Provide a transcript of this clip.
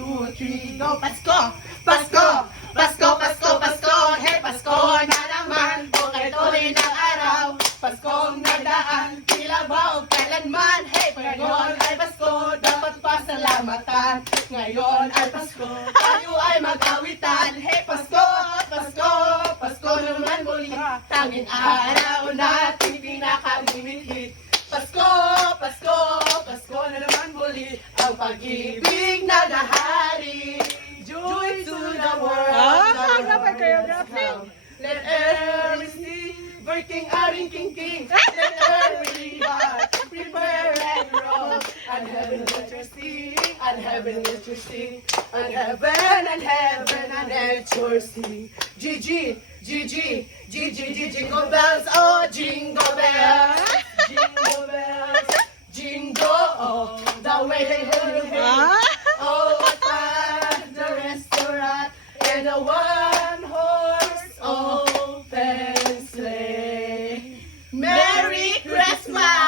2, 3, go! Pasko! Pasko! Pasko! Pasko! Pasko! Hey, Pasko na naman! Bukay tuloy ng araw! Paskong nagdaan! Tila ba o kailanman? Hey, ngayon ay Pasko! Dapat pasalamatan! Ngayon ay Pasko! Tayo ay mag-awitan! Hey, Pasko! Pasko! Pasko naman muli! Tanging araw natin pinakamimit. Pasko! Pasko! Pasko na naman muli! Ang pag-ibig na nahari! Joy to the world! Dapat choreography. Let every see, working aring king. Let every heart prepare and roll. And heaven let your see, and heaven let your see, and heaven and nature see. Gigi, Gigi, Gigi, jingle bells, oh jingle bells, jingle bells, jingle all the way. Oh, what fun, the restaurant and the one-horse open sleigh. Merry Christmas!